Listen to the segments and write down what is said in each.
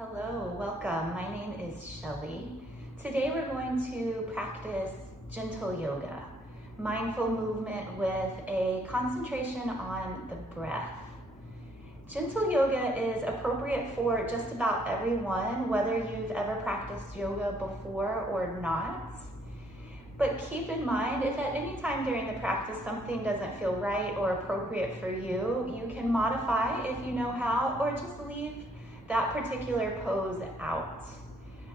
Hello, welcome. My name is Shelley. Today we're going to practice gentle yoga, mindful movement with a concentration on the breath. Gentle yoga is appropriate for just about everyone, whether you've ever practiced yoga before or not. But keep in mind, if at any time during the practice something doesn't feel right or appropriate for you, you can modify if you know how, or just leave that particular pose out.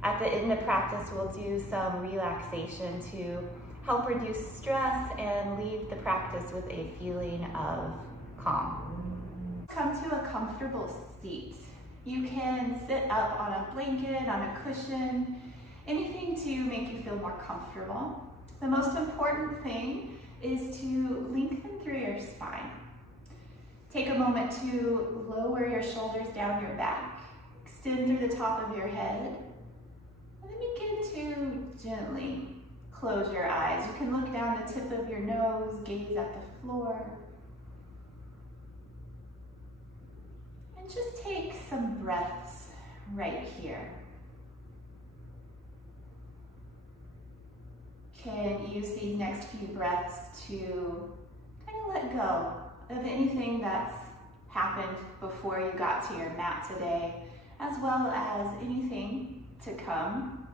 At the end of practice, we'll do some relaxation to help reduce stress and leave the practice with a feeling of calm. Come to a comfortable seat. You can sit up on a blanket, on a cushion, anything to make you feel more comfortable. The most important thing is to lengthen through your spine. Take a moment to lower your shoulders down your back. Extend through the top of your head. And then begin to gently close your eyes. You can look down the tip of your nose, gaze at the floor. And just take some breaths right here. Can use these next few breaths to kind of let go of anything that's happened before you got to your mat today, as well as anything to come.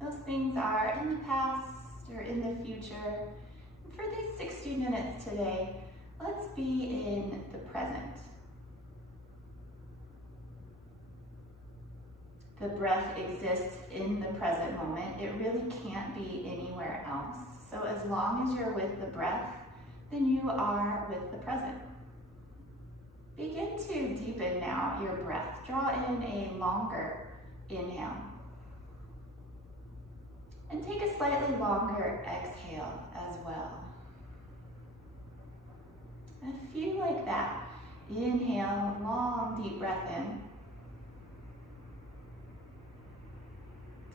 Those things are in the past or in the future. And for these 60 minutes today, let's be in the present. The breath exists in the present moment. It really can't be anywhere else. So as long as you're with the breath, then you are with the present. Begin to deepen now your breath. Draw in a longer inhale. And take a slightly longer exhale as well. A few like that. Inhale, long deep breath in.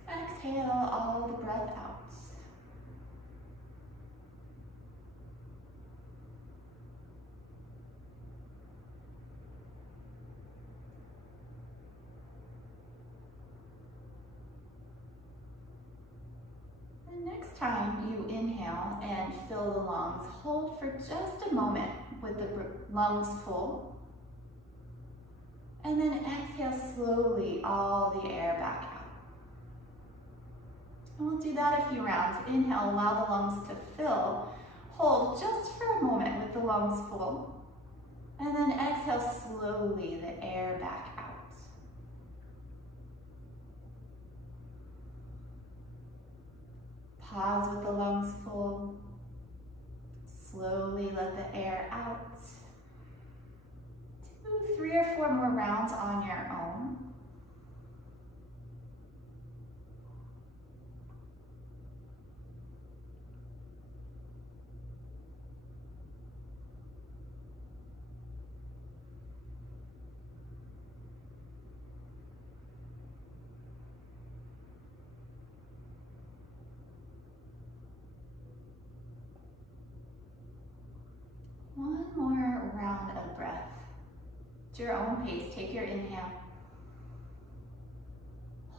Exhale all the breath out. The next time you inhale and fill the lungs, hold for just a moment with the lungs full. And then exhale slowly all the air back out. And we'll do that a few rounds. Inhale, allow the lungs to fill. Hold just for a moment with the lungs full. And then exhale slowly the air back out. Pause with the lungs full. Slowly let the air out. Do 3 or 4 more rounds on your own. One more round of breath. At your own pace, take your inhale.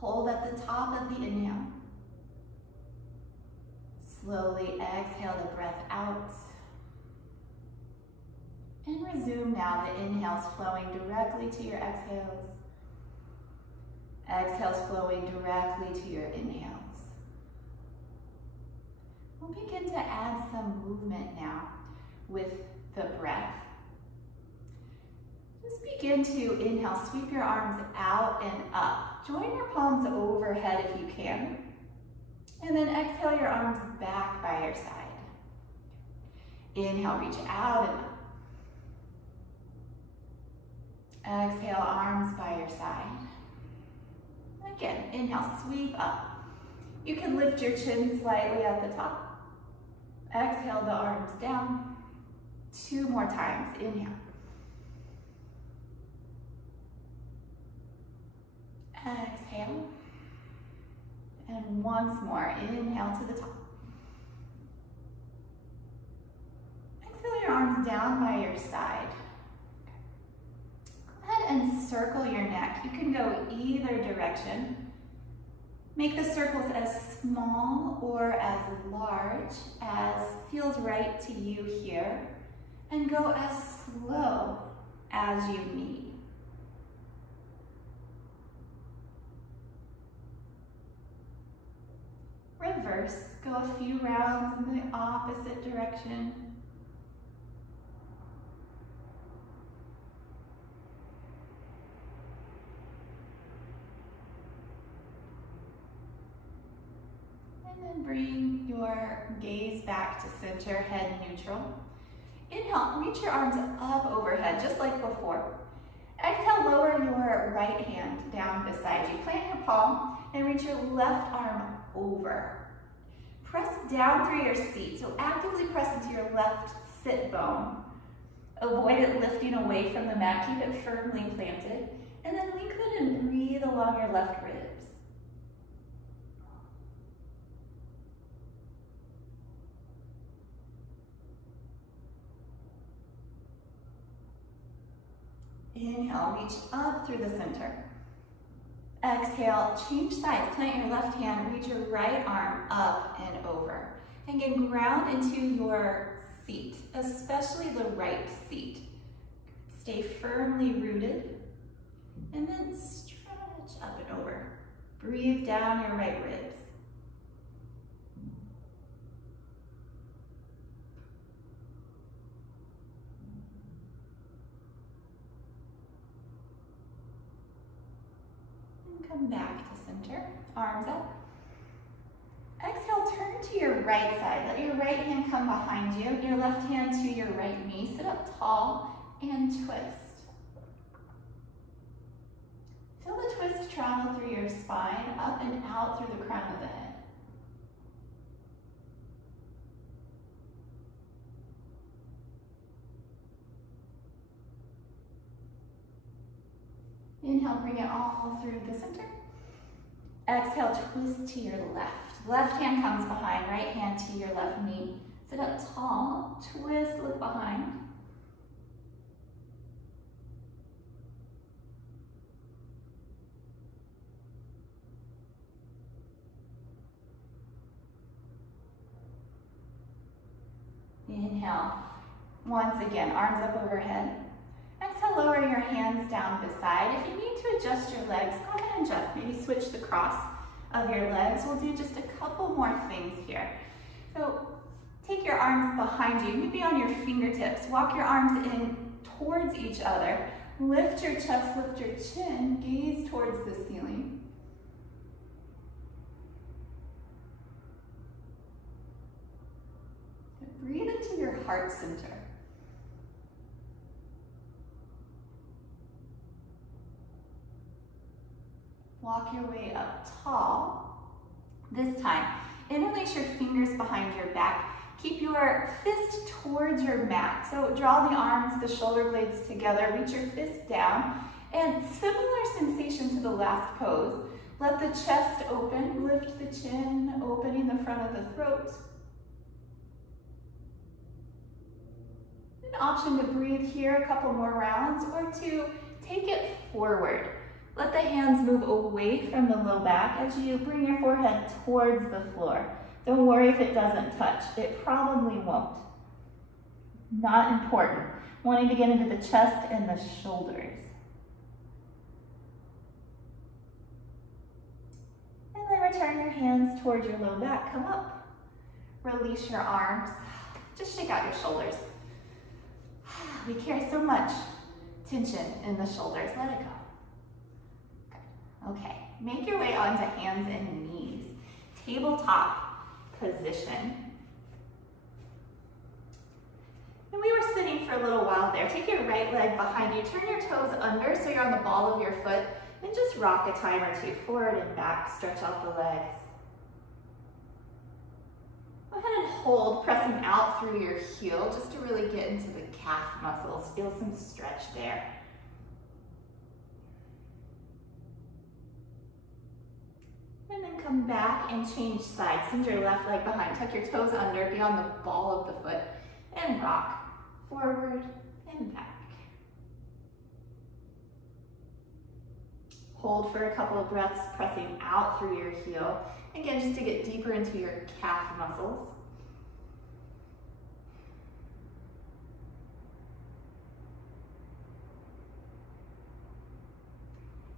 Hold at the top of the inhale. Slowly exhale the breath out. And resume now. The inhales flowing directly to your exhales. Exhales flowing directly to your inhales. We'll begin to add some movement now with the breath. Just begin to inhale, sweep your arms out and up. Join your palms overhead if you can. And then exhale your arms back by your side. Inhale, reach out and up. Exhale, arms by your side. Again, inhale, sweep up. You can lift your chin slightly at the top. Exhale the arms down. 2 more times. Inhale. Exhale. And once more. Inhale to the top. Exhale your arms down by your side. Go ahead and circle your neck. You can go either direction. Make the circles as small or as large as feels right to you here, and go as slow as you need. Reverse, go a few rounds in the opposite direction. And then bring your gaze back to center, head neutral. Inhale, reach your arms up overhead, just like before. Exhale, lower your right hand down beside you. Plant your palm and reach your left arm over. Press down through your seat, so actively press into your left sit bone. Avoid it lifting away from the mat, keep it firmly planted, and then lengthen and breathe along your left ribs. Inhale, reach up through the center. Exhale, change sides. Plant your left hand, reach your right arm up and over. Again, ground into your seat, especially the right seat. Stay firmly rooted, and then stretch up and over. Breathe down your right ribs. Come back to center, arms up. Exhale, turn to your right side. Let your right hand come behind you, your left hand to your right knee. Sit up tall and twist. Feel the twist travel through your spine, up and out through the crown of the head. Inhale, bring it all through the center. Exhale, twist to your left. Left hand comes behind, right hand to your left knee. Sit up tall, twist, look behind. Inhale. Once again, arms up overhead. Exhale, lower your hands down beside. If you need to adjust your legs, go ahead and adjust. Maybe switch the cross of your legs. We'll do just a couple more things here. So take your arms behind you, maybe on your fingertips. Walk your arms in towards each other. Lift your chest, lift your chin, gaze towards the ceiling. Breathe into your heart center. Walk your way up tall. This time, interlace your fingers behind your back. Keep your fist towards your mat. So draw the arms, the shoulder blades together. Reach your fist down. And similar sensation to the last pose. Let the chest open. Lift the chin, opening the front of the throat. An option to breathe here a couple more rounds, or to take it forward. Let the hands move away from the low back as you bring your forehead towards the floor. Don't worry if it doesn't touch. It probably won't. Not important. Wanting to get into the chest and the shoulders. And then return your hands towards your low back. Come up. Release your arms. Just shake out your shoulders. We carry so much tension in the shoulders. Let it go. Okay, make your way onto hands and knees. Tabletop position. And we were sitting for a little while there. Take your right leg behind you. Turn your toes under so you're on the ball of your foot. And just rock a time or two, forward and back. Stretch out the legs. Go ahead and hold, pressing out through your heel just to really get into the calf muscles. Feel some stretch there. And then come back and change sides. Send your left leg behind. Tuck your toes under, be on the ball of the foot, and rock forward and back. Hold for a couple of breaths, pressing out through your heel. Again, just to get deeper into your calf muscles.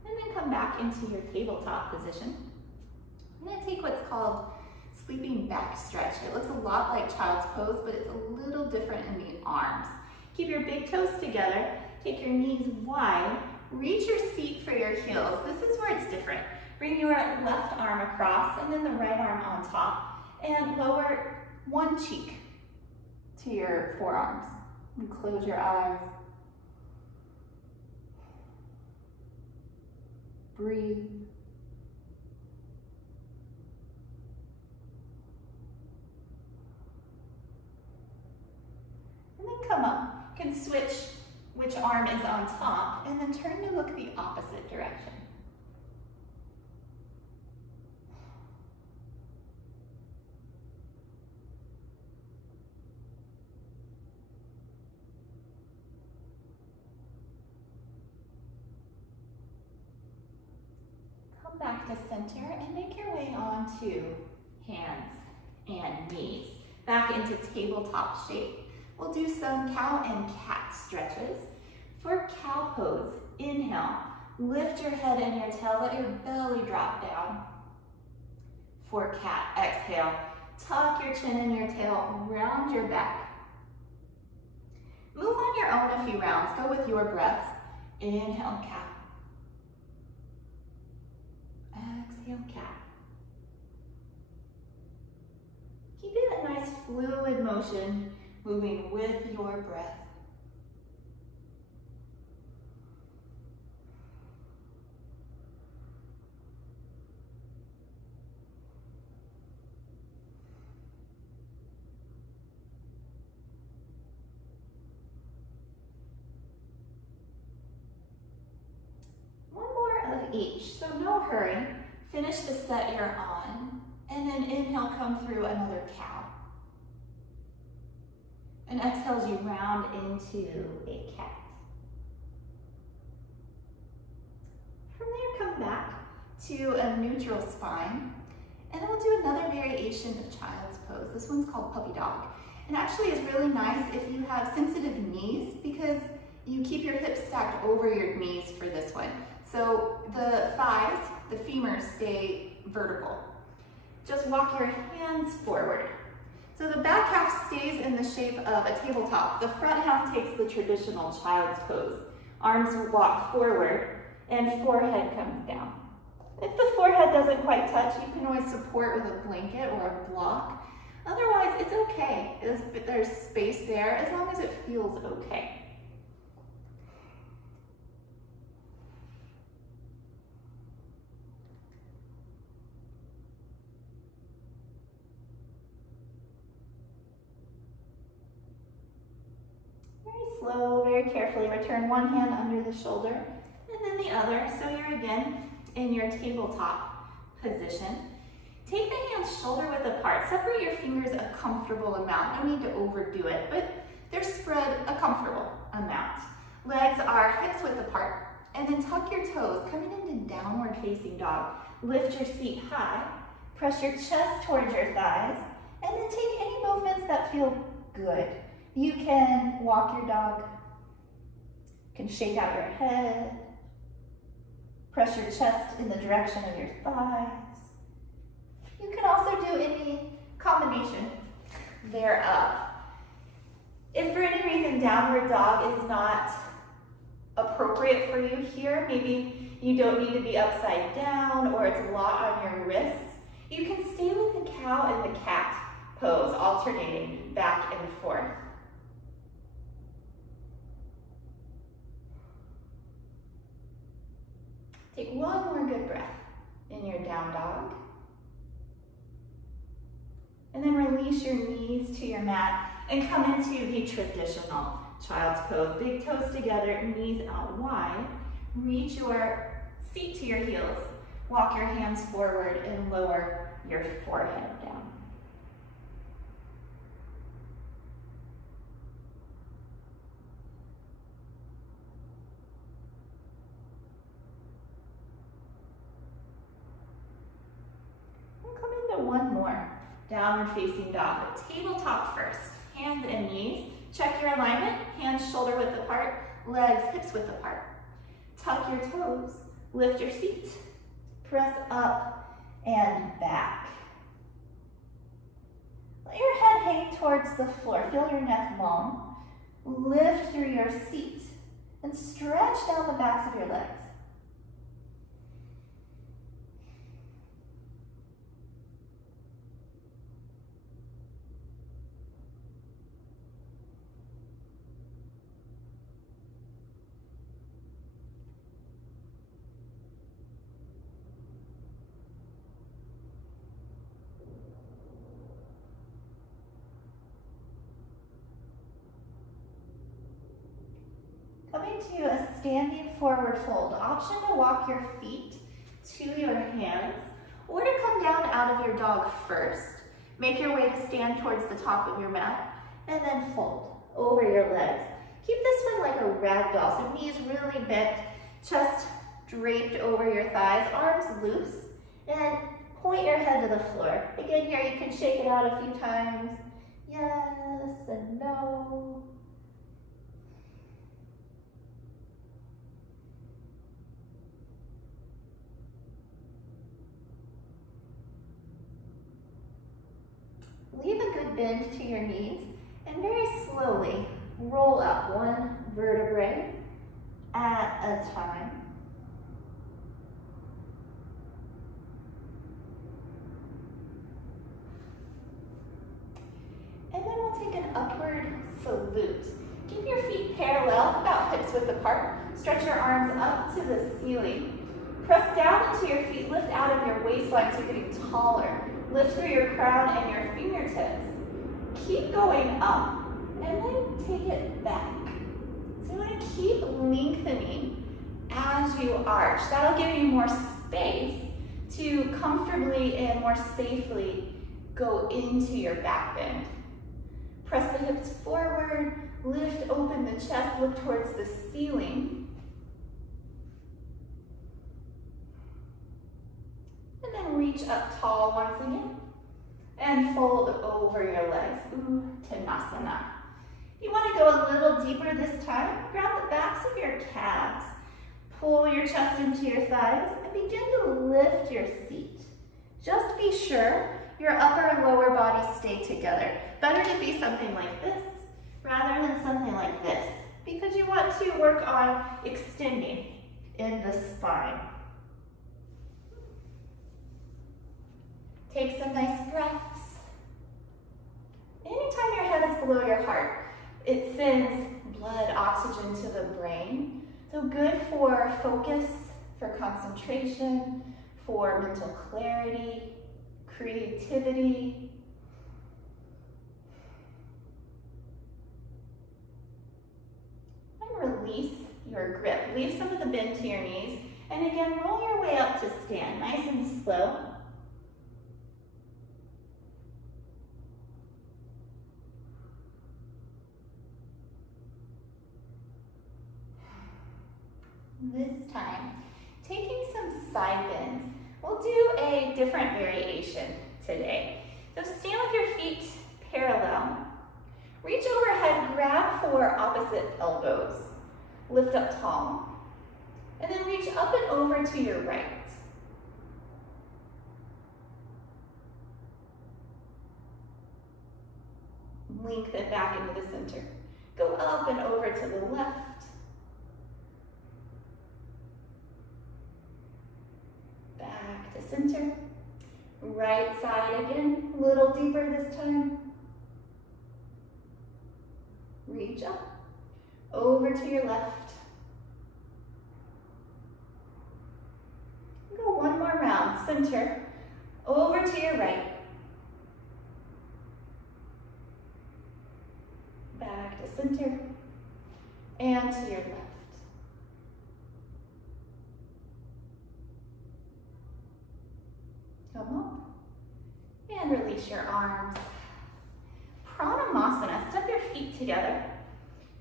And then come back into your tabletop position. I'm going to take what's called sleeping back stretch. It looks a lot like child's pose, but it's a little different in the arms. Keep your big toes together, take your knees wide, reach your seat for your heels. This is where it's different. Bring your left arm across and then the right arm on top, and lower one cheek to your forearms. And close your eyes. Breathe. And then come up. You can switch which arm is on top, and then turn to look the opposite direction. Come back to center and make your way onto hands and knees. Back into tabletop shape. We'll do some cow and cat stretches. For cow pose, inhale, lift your head and your tail, let your belly drop down. For cat, exhale, tuck your chin and your tail, round your back. Move on your own a few rounds, go with your breath. Inhale, cat. Exhale, cat. Keep it a nice fluid motion, moving with your breath. One more of each, so no hurry. Finish the set you're on, and then inhale, come through another cow. And exhale as you round into a cat. From there, come back to a neutral spine, and then we'll do another variation of child's pose. This one's called puppy dog. And actually is really nice if you have sensitive knees, because you keep your hips stacked over your knees for this one. So the thighs, the femurs, stay vertical. Just walk your hands forward. So the back half stays in the shape of a tabletop. The front half takes the traditional child's pose. Arms walk forward and forehead comes down. If the forehead doesn't quite touch, you can always support with a blanket or a block. Otherwise, it's okay. There's space there as long as it feels okay. Slow, very carefully, return one hand under the shoulder and then the other, so you're again in your tabletop position. Take the hands shoulder width apart, separate your fingers a comfortable amount. No need to overdo it, but they're spread a comfortable amount. Legs are hips width apart, and then tuck your toes, coming into downward facing dog. Lift your seat high, press your chest towards your thighs, and then take any movements that feel good. You can walk your dog, you can shake out your head, press your chest in the direction of your thighs. You can also do any combination thereof. If for any reason downward dog is not appropriate for you here, maybe you don't need to be upside down or it's a lot on your wrists, you can stay with the cow and the cat pose, alternating back and forth. Take one more good breath in your down dog. And then release your knees to your mat and come into the traditional child's pose. Big toes together, knees out wide. Reach your seat to your heels. Walk your hands forward and lower your forehead down. Downward facing dog. Tabletop first. Hands and knees. Check your alignment. Hands shoulder width apart. Legs hips width apart. Tuck your toes. Lift your seat. Press up and back. Let your head hang towards the floor. Feel your neck long. Lift through your seat and stretch down the backs of your legs. Coming to a standing forward fold. Option to walk your feet to your hands or to come down out of your dog first. Make your way to stand towards the top of your mat and then fold over your legs. Keep this one like a rag doll. So knees really bent, chest draped over your thighs, arms loose, and point your head to the floor. Again, here you can shake it out a few times. Yes and no. Leave a good bend to your knees and very slowly roll up one vertebrae at a time. And then we'll take an upward salute. Keep your feet parallel, about hips width apart. Stretch your arms up to the ceiling. Press down into your feet, lift out of your waistline so you're getting taller. Lift through your crown and your fingertips. Keep going up and then take it back. So you want to keep lengthening as you arch. That'll give you more space to comfortably and more safely go into your back bend. Press the hips forward, lift open the chest, look towards the ceiling. And then reach up tall once again. And fold over your legs. Uttanasana. If you want to go a little deeper this time, grab the backs of your calves. Pull your chest into your thighs and begin to lift your seat. Just be sure your upper and lower bodies stay together. Better to be something like this rather than something like this, because you want to work on extending in the spine. Take some nice breaths. Anytime your head is below your heart, it sends blood oxygen to the brain. So good for focus, for concentration, for mental clarity, creativity. And release your grip. Leave some of the bend to your knees. And again, roll your way up to stand, nice and slow. This time, taking some side bends. We'll do a different variation today. So stand with your feet parallel. Reach overhead, grab for opposite elbows. Lift up tall. And then reach up and over to your right. Lengthen back into the center. Go up and over to the left. Back to center. Right side again, a little deeper this time. Reach up, over to your left. Go one more round, center, over to your right. Back to center, and to your left. Come up, and release your arms. Pranamasana, step your feet together.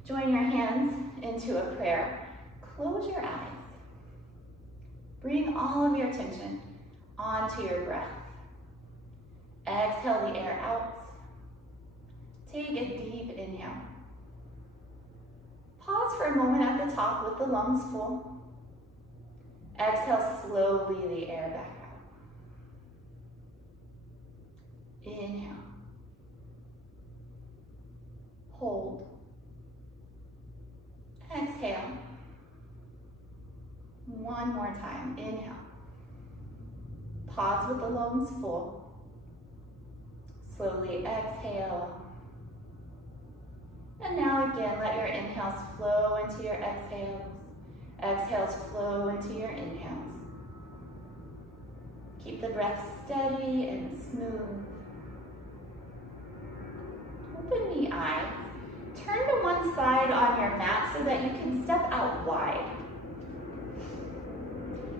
Join your hands into a prayer. Close your eyes. Bring all of your attention onto your breath. Exhale the air out. Take a deep inhale. Pause for a moment at the top with the lungs full. Exhale slowly the air back out. Inhale. Hold. Exhale. One more time. Inhale. Pause with the lungs full. Slowly exhale. And now again, let your inhales flow into your exhales. Exhales flow into your inhales. Keep the breath steady and smooth. Open the eyes. Turn to one side on your mat so that you can step out wide.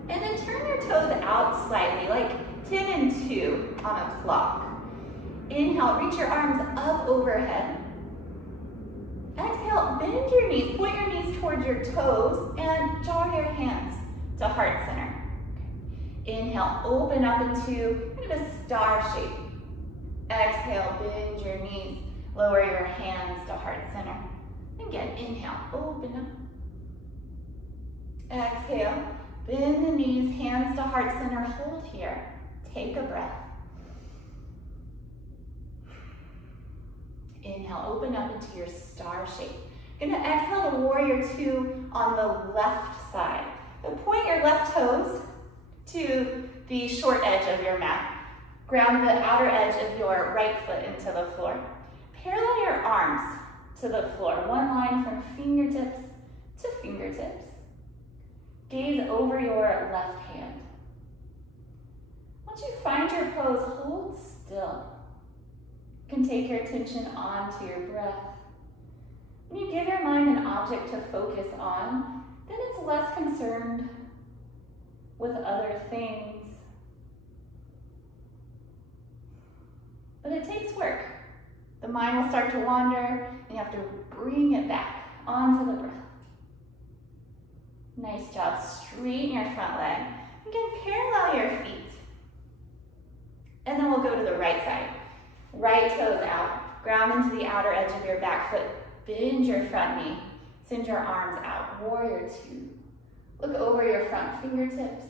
And then turn your toes out slightly, like 10 and 2 on a clock. Inhale, reach your arms up overhead. Exhale, bend your knees, point your knees towards your toes, and draw your hands to heart center. Inhale, open up into kind of a star shape. Exhale, bend your knees, lower your hands to heart center. Again, inhale, open up. Exhale, bend the knees, hands to heart center, hold here. Take a breath. Inhale, open up into your star shape. You're gonna exhale to warrior 2 on the left side. So point your left toes to the short edge of your mat. Ground the outer edge of your right foot into the floor. Parallel your arms to the floor. One line from fingertips to fingertips. Gaze over your left hand. Once you find your pose, hold still. You can take your attention onto your breath. When you give your mind an object to focus on, then it's less concerned with other things. But it takes work. The mind will start to wander, and you have to bring it back onto the breath. Nice job. Straighten your front leg. Again, parallel your feet. And then we'll go to the right side. Right toes out. Ground into the outer edge of your back foot. Bend your front knee. Send your arms out. Warrior 2. Look over your front fingertips.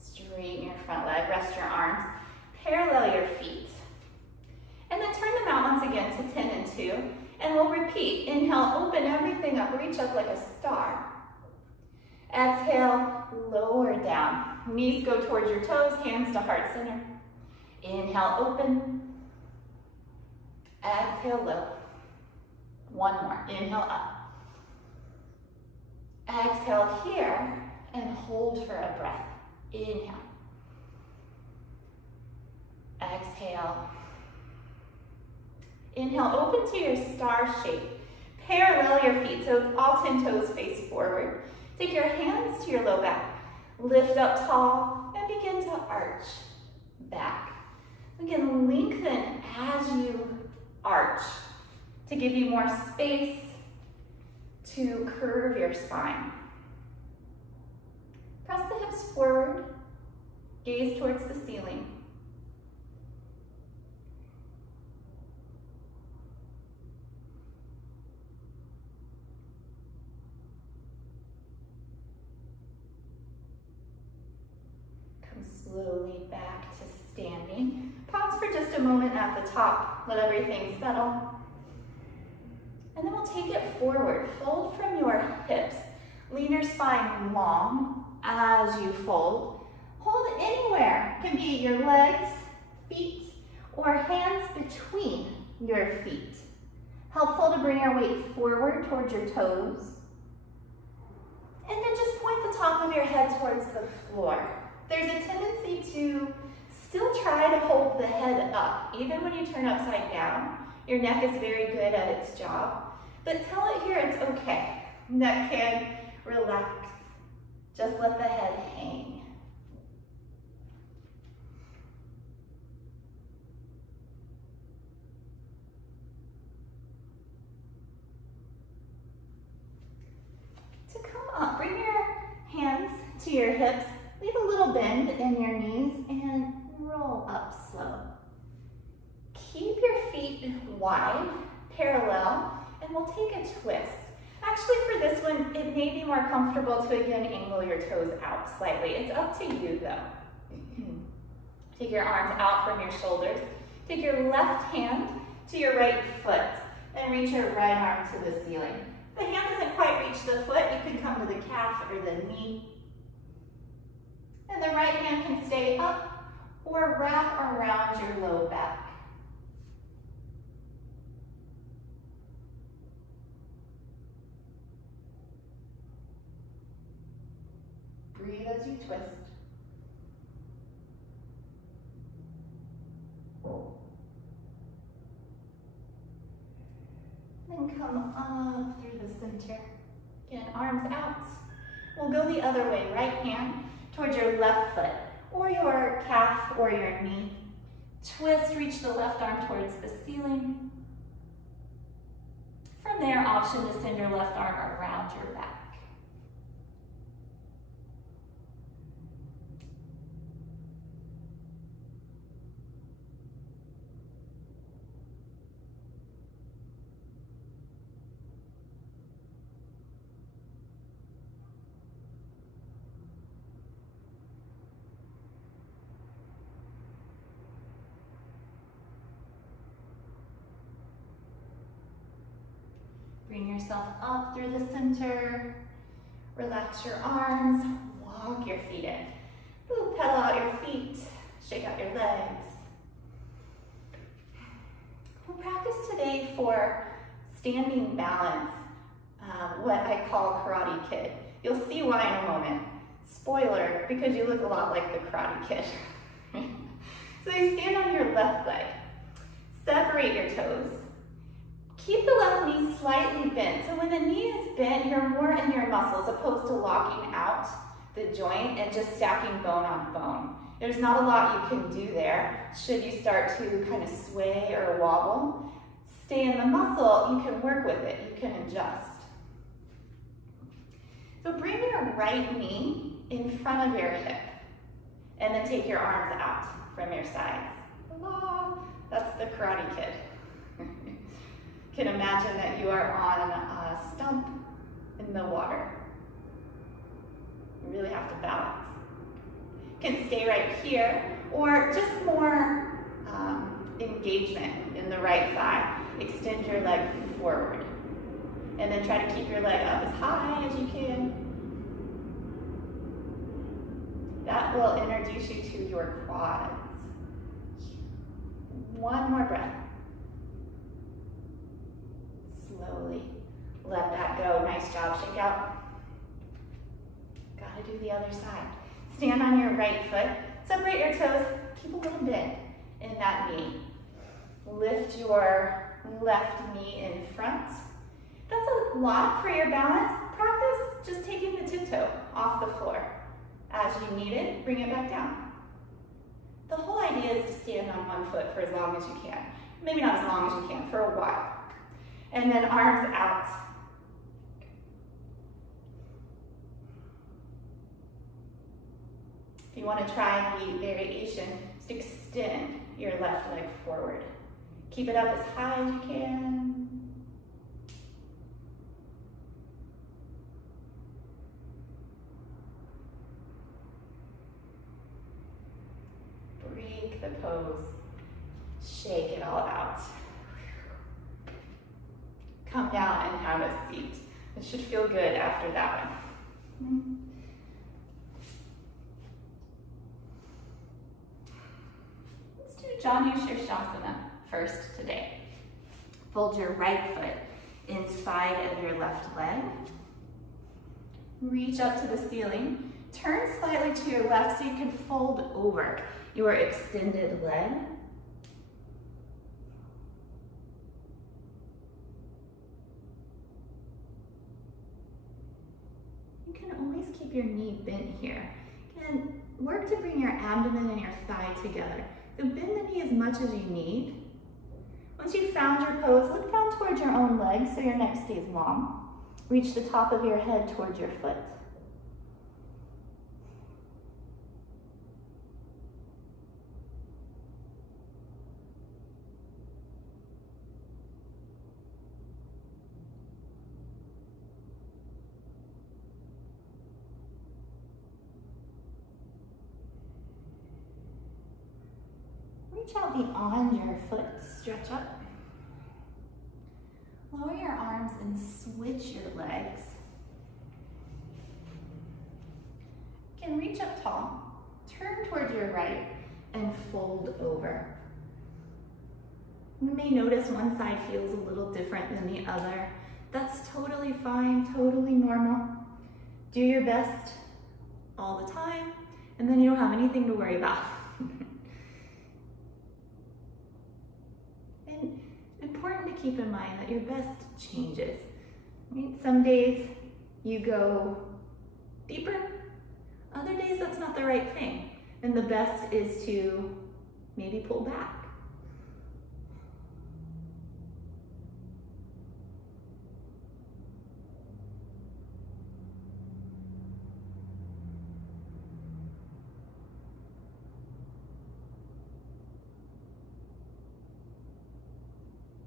Straighten your front leg, rest your arms, parallel your feet. And then turn them out once again to 10 and 2. And we'll repeat. Inhale, open everything up, reach up like a star. Exhale, lower down. Knees go towards your toes, hands to heart center. Inhale, open. Exhale, low. One more. Inhale, up. Exhale here, and hold for a breath. Inhale. Exhale. Inhale, open to your star shape. Parallel your feet, so all 10 toes face forward. Take your hands to your low back. Lift up tall and begin to arch back. Again, lengthen as you arch to give you more space to curve your spine. Press the hips forward, gaze towards the ceiling. Come slowly back to standing. Pause for just a moment at the top. Let everything settle. And then we'll take it forward. Fold from your hips. Lean your spine long as you fold. Hold anywhere. It can be your legs, feet, or hands between your feet. Helpful to bring your weight forward towards your toes. And then just point the top of your head towards the floor. There's a tendency to still try to hold the head up. Even when you turn upside down, your neck is very good at its job. But tell it here it's okay. Neck can relax. Just let the head hang. to your hips. Leave a little bend in your knees and roll up slow. Keep your feet wide, parallel, and we'll take a twist. Actually, for this one, it may be more comfortable to again angle your toes out slightly. It's up to you though. Take your arms out from your shoulders. Take your left hand to your right foot and reach your right arm to the ceiling. If the hand doesn't quite reach the foot, you can come to the calf or the knee. And the right hand can stay up or wrap around your low back. Breathe as you twist. Then come up through the center. Again, arms out. We'll go the other way. Right hand towards your left foot or your calf or your knee. Twist, reach the left arm towards the ceiling. From there, option to send your left arm around your back. Bring yourself up through the center. Relax your arms. Walk your feet in. Ooh, pedal out your feet. Shake out your legs. We'll practice today for standing balance, what I call Karate Kid. You'll see why in a moment. Spoiler, because you look a lot like the Karate Kid. So you stand on your left leg. Separate your toes. Keep the left knee slightly bent. So when the knee is bent, you're more in your muscles opposed to locking out the joint and just stacking bone on bone. There's not a lot you can do there. Should you start to kind of sway or wobble, stay in the muscle, you can work with it, you can adjust. So bring your right knee in front of your hip and then take your arms out from your sides. That's the Karate Kid. You can imagine that you are on a stump in the water. You really have to balance. You can stay right here or just more engagement in the right thigh. Extend your leg forward and then try to keep your leg up as high as you can. That will introduce you to your quads. One more breath. Slowly let that go. Nice job. Shake out. Gotta do the other side. Stand on your right foot. Separate your toes. Keep a little bend in that knee. Lift your left knee in front. That's a lot for your balance. Practice just taking the tiptoe off the floor. As you need it, bring it back down. The whole idea is to stand on one foot for as long as you can. Maybe not as long as you can, for a while. And then arms out. If you want to try the variation, just extend your left leg forward. Keep it up as high as you can. Break the pose. Shake it all out. Come down and have a seat. It should feel good after that one. Let's do Janu Shirshasana first today. Fold your right foot inside of your left leg. Reach up to the ceiling. Turn slightly to your left so you can fold over your extended leg. You can always keep your knee bent here. And work to bring your abdomen and your thigh together. So bend the knee as much as you need. Once you've found your pose, look down towards your own legs so your neck stays long. Reach the top of your head towards your foot. And then arms out. We'll come to a nice, gentle, low, cross-legged position. So bring your right knee in front of your hip. And then take your left knee in front. Reach out beyond your foot, stretch up. Lower your arms and switch your legs. You can reach up tall, turn towards your right, and fold over. You may notice one side feels a little different than the other. That's totally fine, totally normal. Do your best all the time, and then you don't have anything to worry about. And important to keep in mind that your best changes. Right? Some days you go deeper, other days that's not the right thing. And the best is to maybe pull back.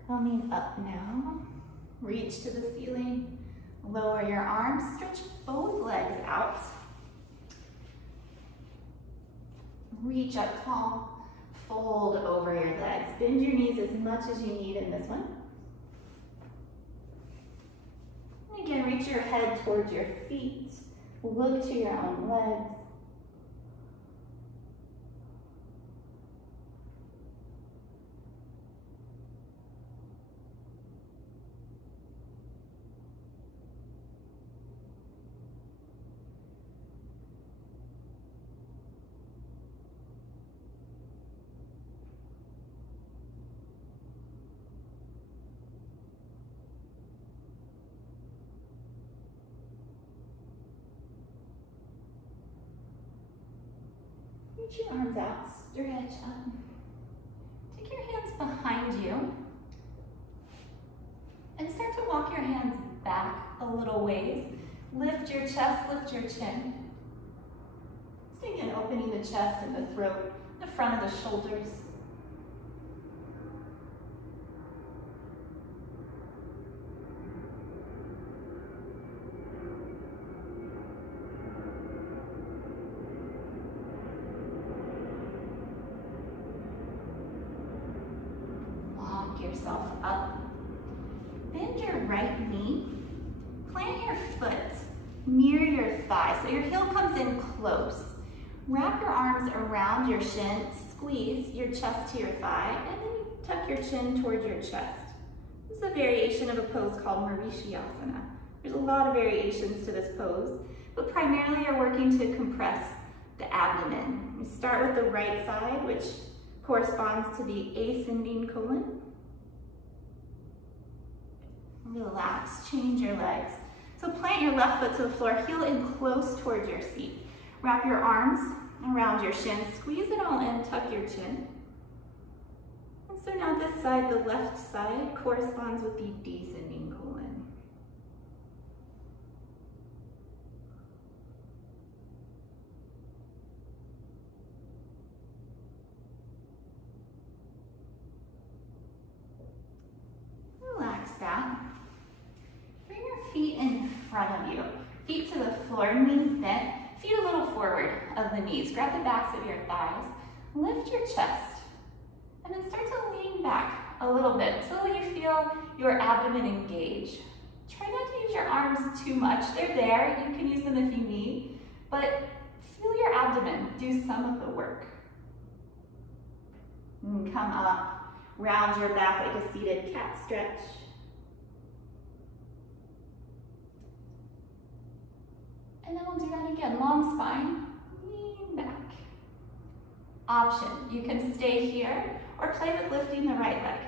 Coming up now, reach to the ceiling, lower your arms, stretch both legs out. Reach up tall, fold over your legs. Bend your knees as much as you need in this one. And again, reach your head towards your feet. Look to your own legs. Reach your arms out, stretch up. Take your hands behind you and start to walk your hands back a little ways. Lift your chest, lift your chin. So again, opening the chest and the throat, the front of the shoulders. Yourself up. Bend your right knee. Plant your foot near your thigh so your heel comes in close. Wrap your arms around your shin, squeeze your chest to your thigh, and then you tuck your chin towards your chest. This is a variation of a pose called Mauritiusasana. There's a lot of variations to this pose, but primarily you're working to compress the abdomen. You start with the right side, which corresponds to the ascending colon. Relax, change your legs. So plant your left foot to the floor, heel in close towards your seat. Wrap your arms around your shin, squeeze it all in, tuck your chin. And so now this side, the left side, corresponds with the descending colon. Relax that. Feet in front of you. Feet to the floor, knees bent, feet a little forward of the knees. Grab the backs of your thighs, lift your chest, and then start to lean back a little bit until you feel your abdomen engage. Try not to use your arms too much. They're there, you can use them if you need, but feel your abdomen do some of the work. And come up, round your back like a seated cat stretch. And then we'll do that again. Long spine, lean back. Option, you can stay here or play with lifting the right leg.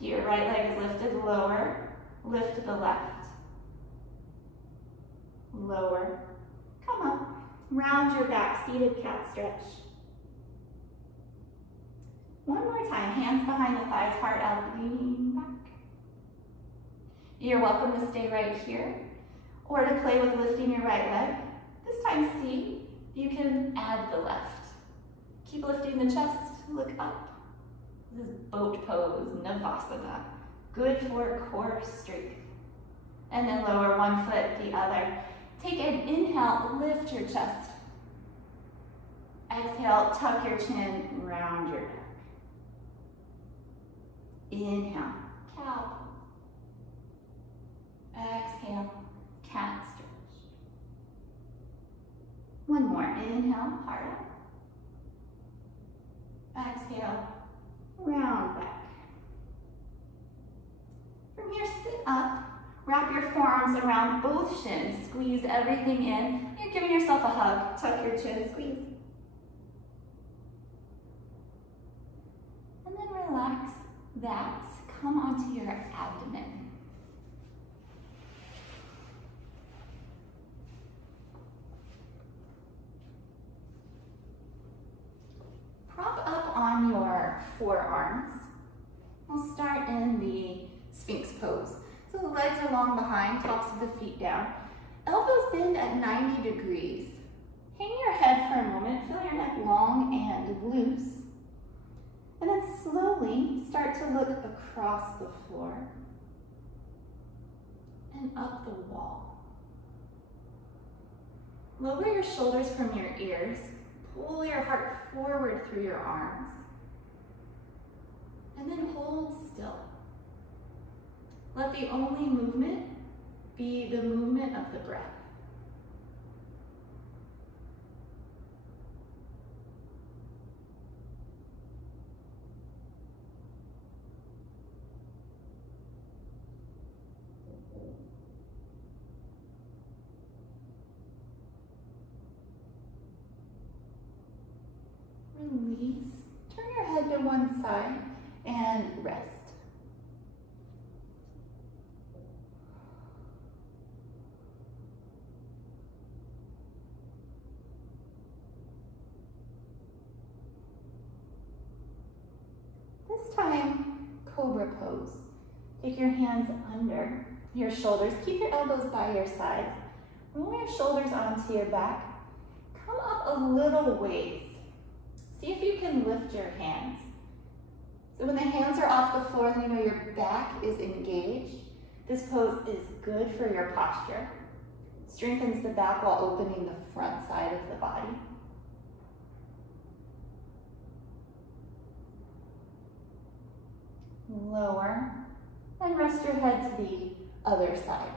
If your right leg is lifted, lower, lift the left. Lower, come up, round your back, seated cat stretch. One more time, hands behind the thighs, heart out, leaning back. You're welcome to stay right here or to play with lifting your right leg. This time, see, you can add the left. Keep lifting the chest, look up. This is boat pose, Navasana. Good for core strength. And then lower one foot, the other. Take an inhale, lift your chest. Exhale, tuck your chin, round your neck. Inhale, cow pose. Exhale, cat stretch. One more, inhale, heart up. Exhale, round back. From here, sit up. Wrap your forearms around both shins. Squeeze everything in. You're giving yourself a hug. Tuck your chin, squeeze. And then relax that. Come onto your abdomen. Prop up on your forearms. We'll start in the Sphinx pose. So the legs are long behind, tops of the feet down. Elbows bend at 90 degrees. Hang your head for a moment, feel your neck long and loose. And then slowly start to look across the floor and up the wall. Lower your shoulders from your ears. Pull your heart forward through your arms. And then hold still. Let the only movement be the movement of the breath. Release. Turn your head to one side and rest. This time, cobra pose. Take your hands under your shoulders. Keep your elbows by your sides. Roll your shoulders onto your back. Come up a little ways. See if you can lift your hands. So when the hands are off the floor, then you know your back is engaged. This pose is good for your posture. Strengthens the back while opening the front side of the body. Lower, and rest your head to the other side.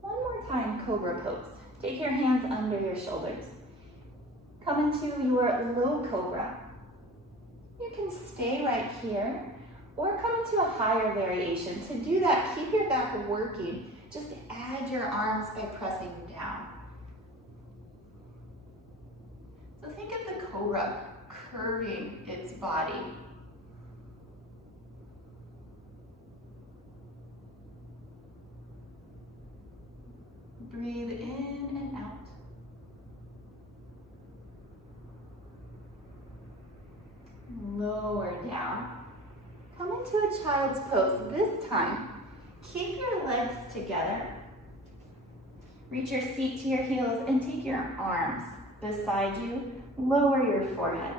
One more time, cobra pose. Take your hands under your shoulders. Come into your low cobra. You can stay right here or come into a higher variation. To do that, keep your back working. Just add your arms by pressing down. So think of the cobra curving its body. Breathe in and out. Lower down. Come into a child's pose. This time, keep your legs together. Reach your feet to your heels and take your arms beside you. Lower your forehead.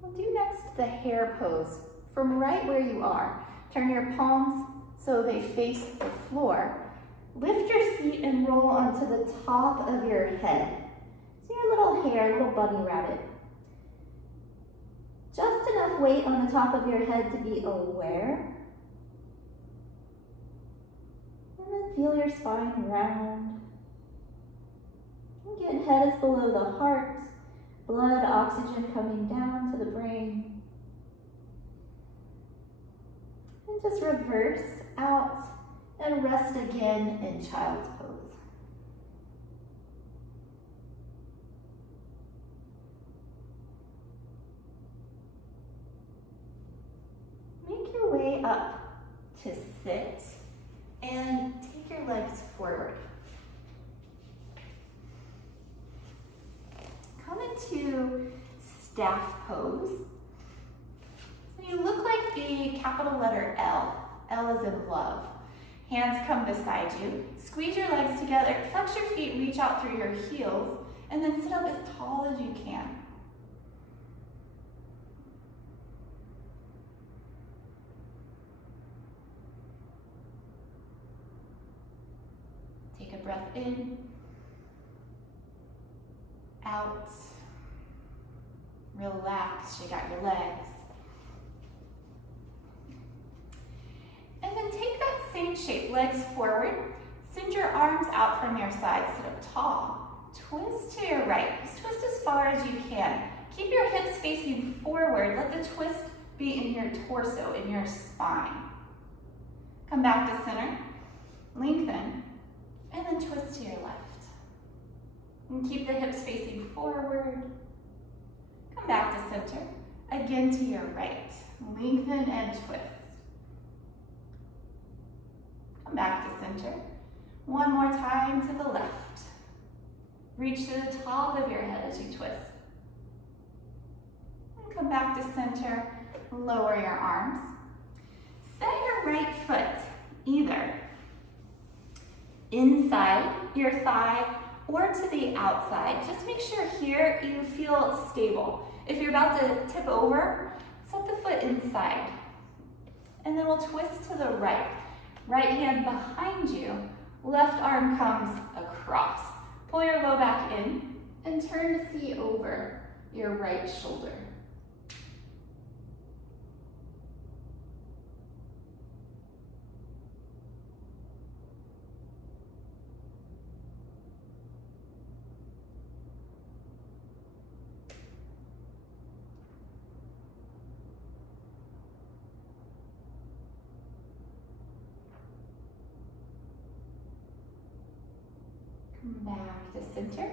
We'll do next the hare pose. From right where you are, turn your palms so they face the floor. Lift your feet and roll onto the top of your head. So your little hare, little bunny rabbit. Just enough weight on the top of your head to be aware. And then feel your spine round. Again, head is below the heart. Blood, oxygen coming down to the brain. And just reverse out and rest again in child's pose. Make your way up to sit and take your legs forward. Come into staff pose. So you look like the capital letter L. L is in love. Hands come beside you. Squeeze your legs together. Flex your feet, reach out through your heels, and then sit up as tall as you can. Take a breath in, out, relax, shake out your legs. And then take that same shape, legs forward, send your arms out from your side, sit up tall, twist to your right, just twist as far as you can. Keep your hips facing forward, let the twist be in your torso, in your spine. Come back to center, lengthen, and then twist to your left. And keep the hips facing forward. Come back to center. Again to your right. Lengthen and twist. Come back to center. One more time to the left. Reach to the top of your head as you twist. And come back to center. Lower your arms. Set your right foot either inside your thigh or to the outside. Just make sure here you feel stable. If you're about to tip over, set the foot inside. And then we'll twist to the right. Right hand behind you, left arm comes across. Pull your low back in and turn to see over your right shoulder. Back to center.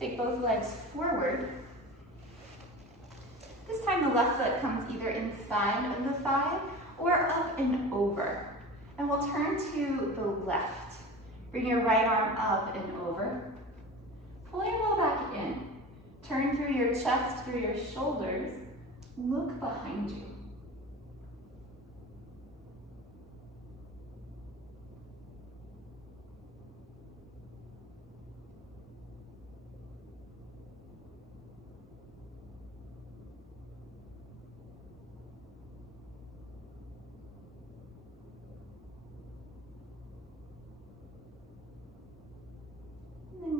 Take both legs forward. This time the left foot comes either inside of the thigh or up and over. And we'll turn to the left. Bring your right arm up and over. Pull your low back in. Turn through your chest, through your shoulders. Look behind you.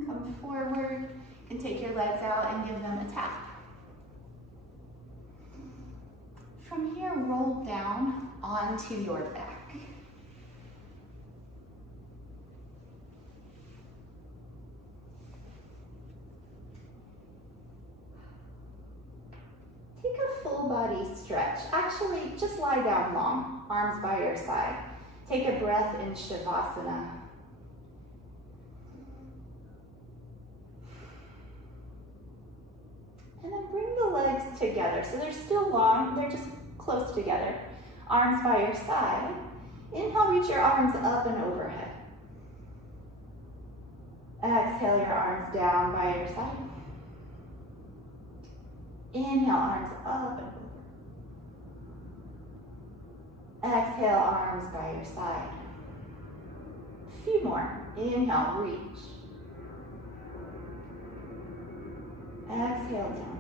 Come forward and take your legs out and give them a tap. From here, roll down onto your back. Take a full body stretch. Actually, just lie down long, arms by your side. Take a breath in Shavasana. And then bring the legs together. So they're still long, they're just close together. Arms by your side. Inhale, reach your arms up and overhead. Exhale, your arms down by your side. Inhale, arms up and over. Exhale, arms by your side. A few more. Inhale, reach. Exhale down.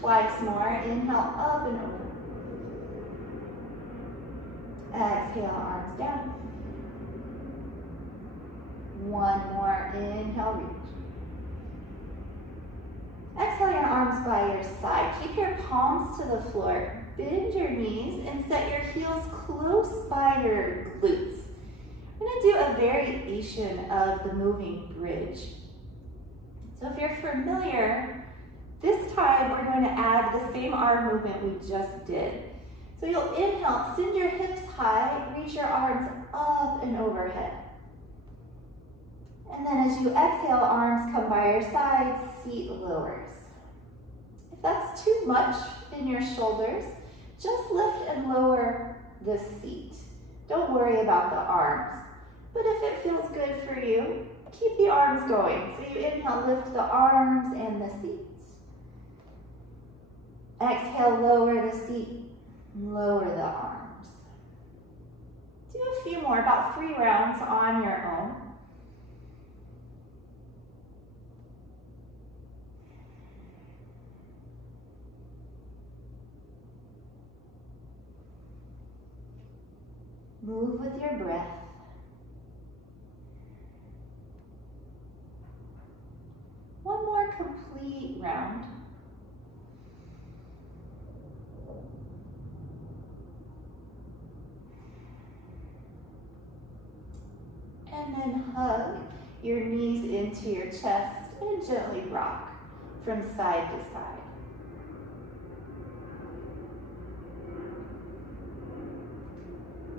Twice more. Inhale, up and over. Exhale, arms down. One more. Inhale, reach. Exhale, your arms by your side. Keep your palms to the floor. Bend your knees and set your heels close by your glutes. We're going to do a variation of the moving bridge. So if you're familiar, this time we're going to add the same arm movement we just did. So you'll inhale, send your hips high, reach your arms up and overhead. And then as you exhale, arms come by your sides, seat lowers. If that's too much in your shoulders, just lift and lower the seat. Don't worry about the arms. But if it feels good for you, keep the arms going. So you inhale, lift the arms and the seat. Exhale, lower the seat, lower the arms. Do a few more, about 3 rounds on your own. Move with your breath. One more complete round. And then hug your knees into your chest and gently rock from side to side.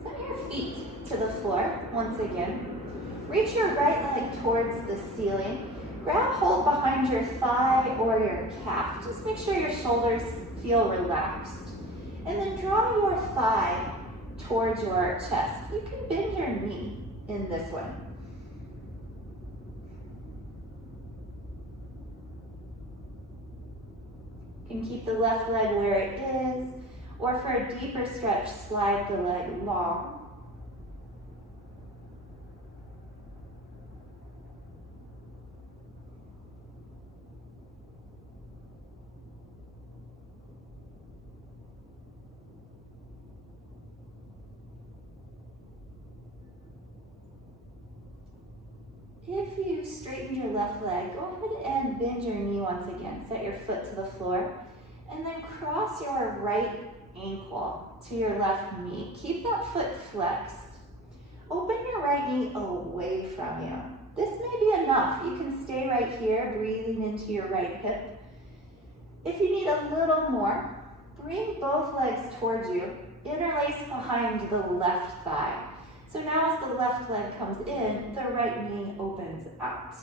Send your feet to the floor once again. Reach your right leg towards the ceiling. Grab hold behind your thigh or your calf. Just make sure your shoulders feel relaxed. And then draw your thigh towards your chest. You can bend your knee in this one. You can keep the left leg where it is, or for a deeper stretch, slide the leg long. If you straighten your left leg, go ahead and bend your knee once again. Set your foot to the floor, and then cross your right ankle to your left knee. Keep that foot flexed. Open your right knee away from you. This may be enough. You can stay right here, breathing into your right hip. If you need a little more, bring both legs towards you, interlace behind the left thigh. So now as the left leg comes in, the right knee opens out.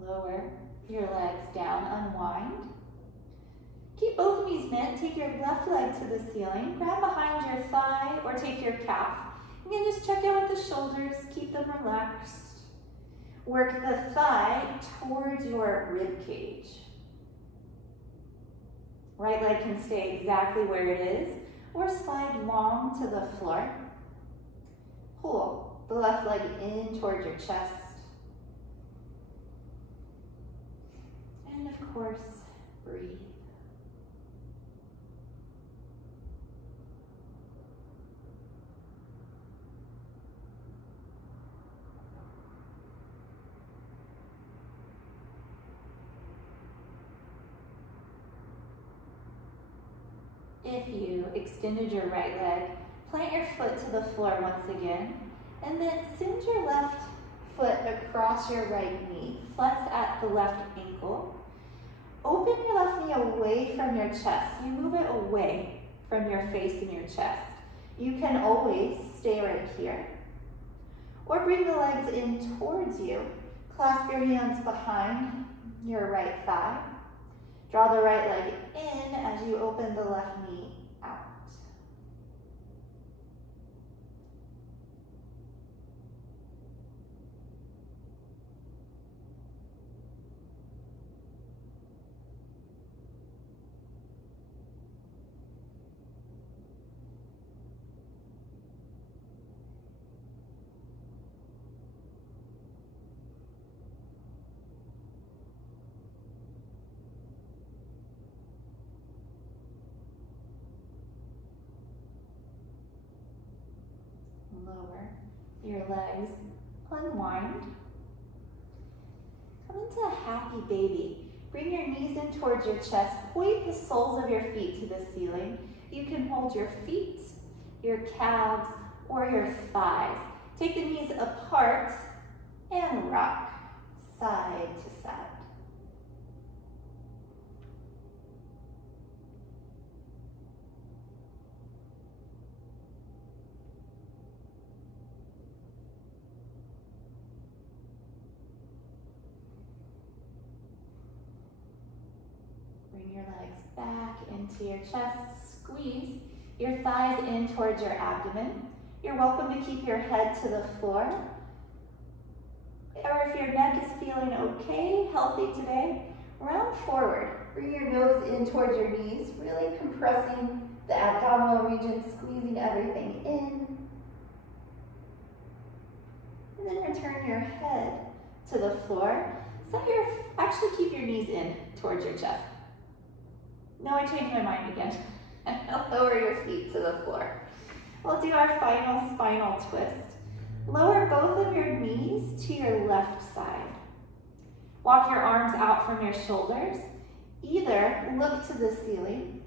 Lower your legs down, unwind. Keep both knees bent, take your left leg to the ceiling, grab behind your thigh or take your calf. Again, just check in with the shoulders, keep them relaxed. Work the thigh towards your rib cage. Right leg can stay exactly where it is or slide long to the floor. Pull the left leg in towards your chest. And of course, breathe. If you extended your right leg, plant your foot to the floor once again, and then send your left foot across your right knee. Flex at the left ankle. Open your left knee away from your chest. You move it away from your face and your chest. You can always stay right here. Or bring the legs in towards you. Clasp your hands behind your right thigh. Draw the right leg in as you open the left knee out. Lower your legs, unwind. Come into a happy baby. Bring your knees in towards your chest. Point the soles of your feet to the ceiling. You can hold your feet, your calves, or your thighs. Take the knees apart and rock side to side. Bring your legs back into your chest. Squeeze your thighs in towards your abdomen. You're welcome to keep your head to the floor. Or if your neck is feeling okay, healthy today, round forward. Bring your nose in towards your knees, really compressing the abdominal region, squeezing everything in. And then return your head to the floor. Actually keep your knees in towards your chest. No, I changed my mind again. Lower your feet to the floor. We'll do our final spinal twist. Lower both of your knees to your left side. Walk your arms out from your shoulders. Either look to the ceiling,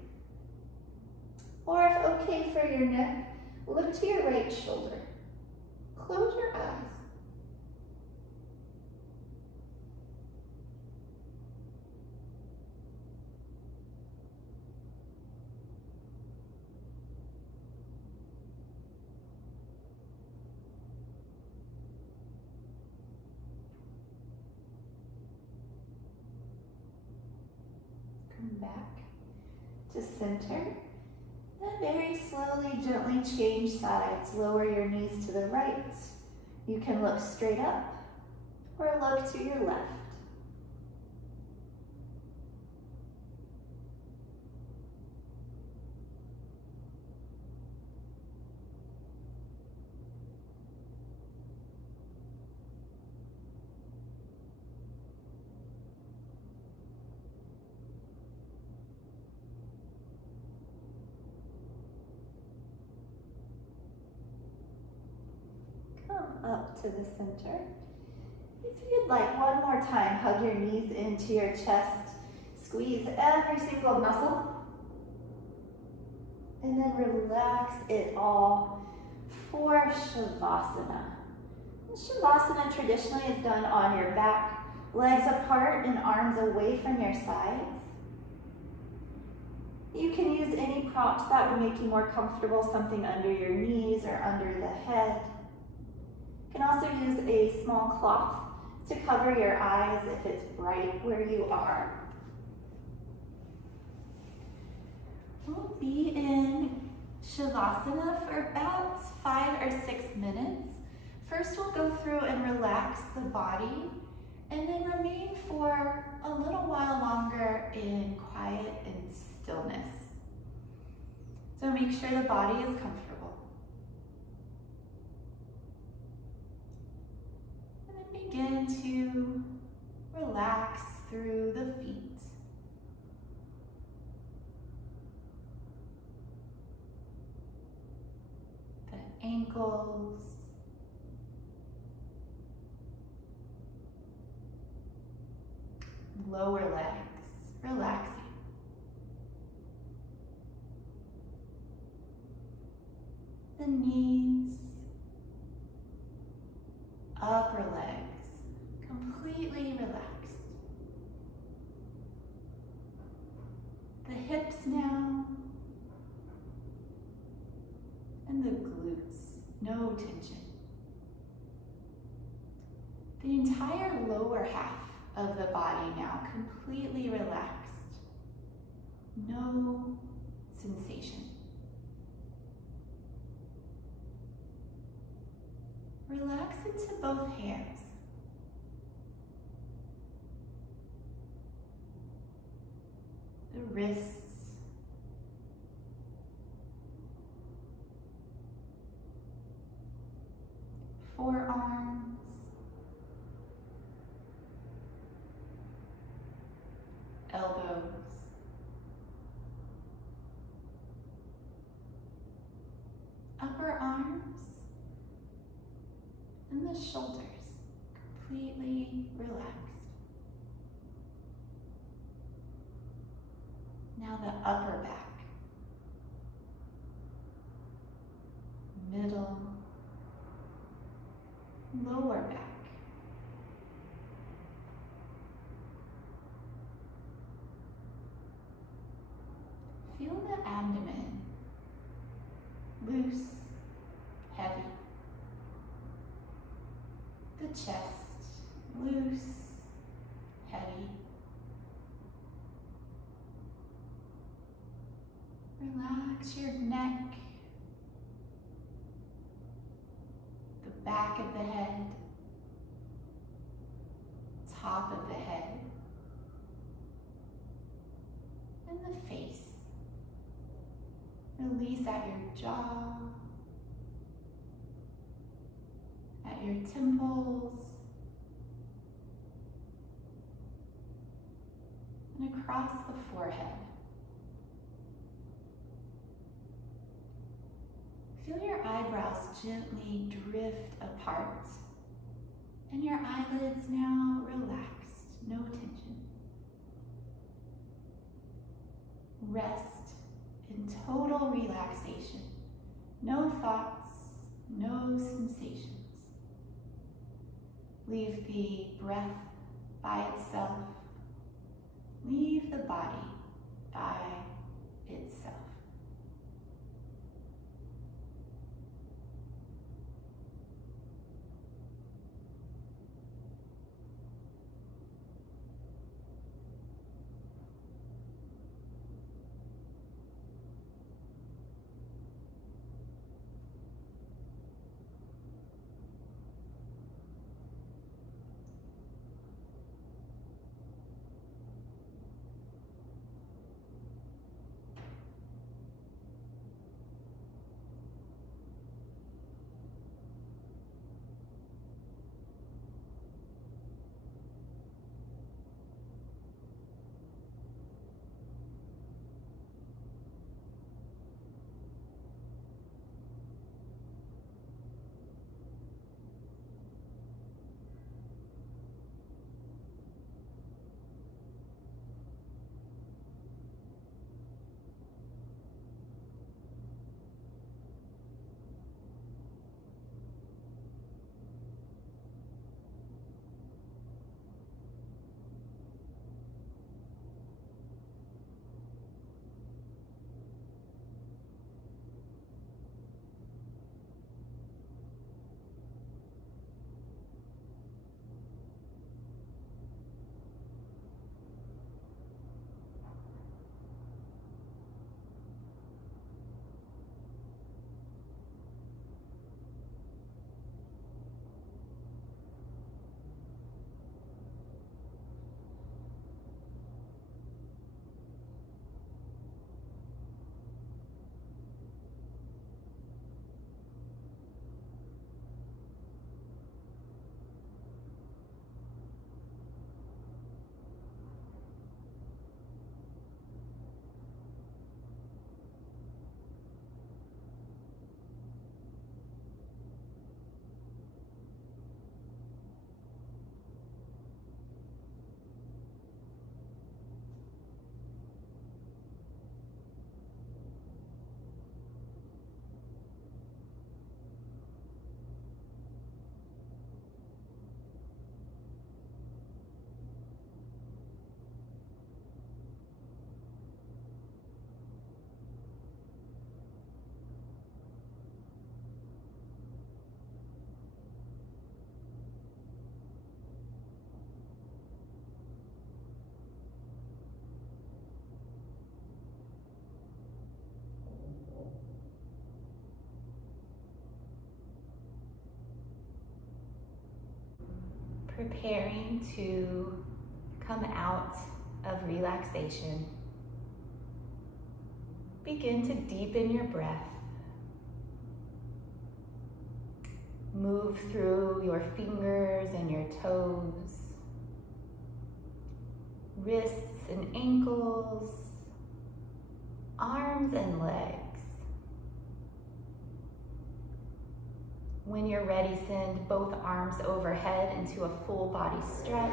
or if okay for your neck, look to your right shoulder. Close your eyes. Come back to center. And very slowly, gently change sides. Lower your knees to the right. You can look straight up or look to your left. Up to the center. If you'd like, one more time, hug your knees into your chest. Squeeze every single muscle. And then relax it all for Shavasana. Shavasana traditionally is done on your back, legs apart and arms away from your sides. You can use any props that would make you more comfortable, something under your knees or under the head. You can also use a small cloth to cover your eyes if it's bright where you are. We'll be in Shavasana for about 5 or 6 minutes. First, we'll go through and relax the body, and then remain for a little while longer in quiet and stillness. So make sure the body is comfortable. Begin to relax through the feet. The ankles. Lower legs, relaxing. The knees. Upper legs. Completely relaxed. The hips now, and the glutes, no tension. The entire lower half of the body now completely relaxed, no sensation. Relax into both hands. The wrists, forearms, elbows, upper arms, and the shoulders, completely relaxed. Now the upper back, middle, lower back. Feel the abdomen, loose, heavy. The chest, loose, heavy. Relax your neck, the back of the head, top of the head, and the face. Release at your jaw, at your temples, and across the forehead. Feel your eyebrows gently drift apart, and your eyelids now relaxed, no tension. Rest in total relaxation. No thoughts, no sensations. Leave the breath by itself. Leave the body by itself. Preparing to come out of relaxation, begin to deepen your breath. Move through your fingers and your toes, wrists and ankles, arms and legs. When you're ready, send both arms overhead into a full body stretch.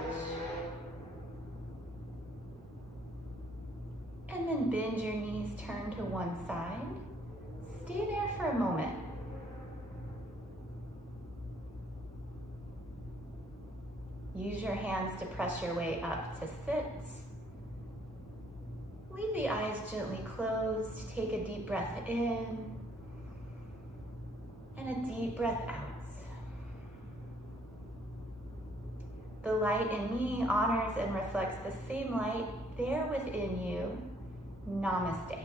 And then bend your knees, turn to one side. Stay there for a moment. Use your hands to press your way up to sit. Leave the eyes gently closed. Take a deep breath in and a deep breath out. The light in me honors and reflects the same light there within you. Namaste.